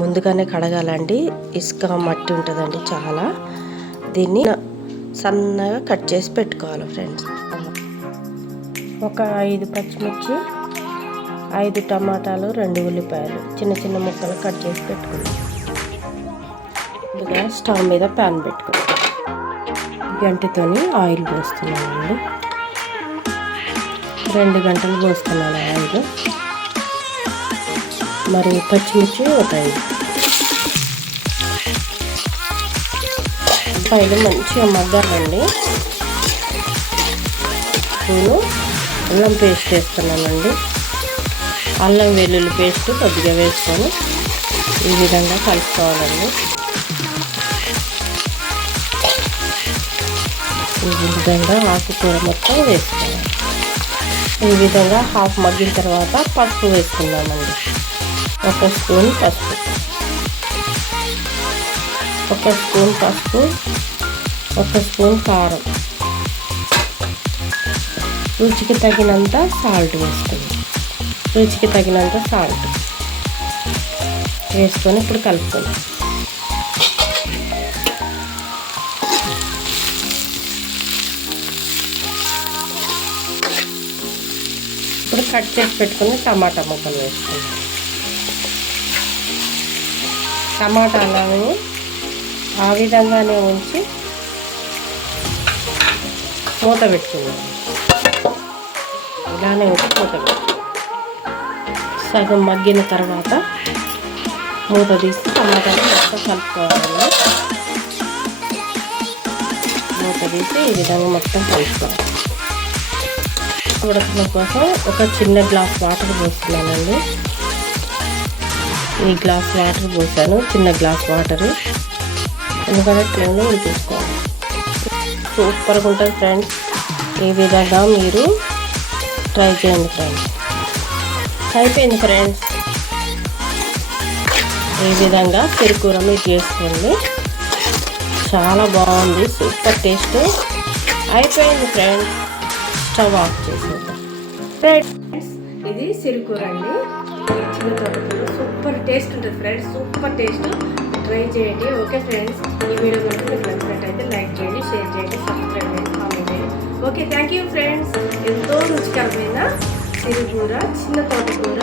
ముందుగానే కడగాలండి. ఇసుక మట్టి ఉంటుందండి చాలా. దీన్ని సన్నగా కట్ చేసి పెట్టుకోవాలి ఫ్రెండ్స్. ఒక 5 పచ్చిమిర్చి, 5 టమాటాలు, 2 ఉల్లిపాయలు చిన్న చిన్న ముక్కలు కట్ చేసి పెట్టుకున్నాం. ముందుగా స్టవ్ మీద ప్యాన్ పెట్టుకున్నాం. గంటతోని ఆయిల్ పోస్తున్నానండి. 2 గంటలు పోస్తున్నాను ఆయిల్. మరి పచ్చిమిర్చి ఒక 5 ఉల్లిపాయలు మంచిగా మగ్గాలండి. నేను అల్లం పేస్ట్ వేస్తున్నానండి. అల్లం వెల్లుల్లి పేస్ట్ కొద్దిగా వేసుకొని ఈ విధంగా కలుపుకోవాలండి. ఈ విధంగా ఆకుకూర మొత్తం వేసుకోవాలి. ఈ విధంగా హాఫ్ మగ్గిన తర్వాత పసుపు వేసుకున్నామండి. 1 స్పూన్ పసుపు, 1 స్పూన్ పసుపు, 1 స్పూన్ కారం, రుచికి తగినంత సాల్ట్ వేసుకుందాం. రుచికి తగినంత సాల్ట్ వేసుకొని ఇప్పుడు కలుపుకుందాం. ఇప్పుడు కట్ చేసి పెట్టుకుని టమాటా ముక్కలు వేసుకుందాం. టమాటాలను ఆ విధంగానే ఉంచి మూత పెట్టుకుందాం. ఇలానే ఉంచి మూత పెట్టుకుందాం. సగం మగ్గిన తర్వాత మూత తీసి టమాటాలు మొత్తం కలుపుకోవాలి. మూత తీసి ఈ విధంగా మొత్తం కలుపుకోవాలి. ఉడకడం కోసం ఒక చిన్న గ్లాస్ వాటర్ పోస్తున్నానండి. ఈ గ్లాస్ వాటర్ పోసాను, చిన్న గ్లాస్ వాటర్. ఎందుకంటే ఫ్లేమ్లో ఉడికించుకోవాలి. సూపర్గా ఉంటుంది ఫ్రెండ్స్. ఈ విధంగా మీరు ట్రై చేయండి ఫ్రెండ్స్. అయిపోయింది ఫ్రెండ్స్. ఈ విధంగా సిరికూర మీరు చేసుకోండి. చాలా బాగుంది, సూపర్ టేస్ట్. అయిపోయింది ఫ్రెండ్స్. స్టవ్ ఆఫ్ చేసేద్దాం. ఫ్రెండ్స్ ఇది సిరికూర అండి. చిన్న తోటకూర సూపర్ టేస్ట్ ఉంటుంది ఫ్రెండ్స్. Super taste. ట్రై చేయండి. ఓకే ఫ్రెండ్స్, ఈ వీడియో కనుక మీకు నచ్చినట్టయితే లైక్ చేయండి, షేర్ చేయండి, సబ్స్క్రైబ్ చేయండి, కామెంట్ చేయండి. Okay, thank you friends. ఎంతో రుచికరమైన సిరికూర, చిన్న తోటకూర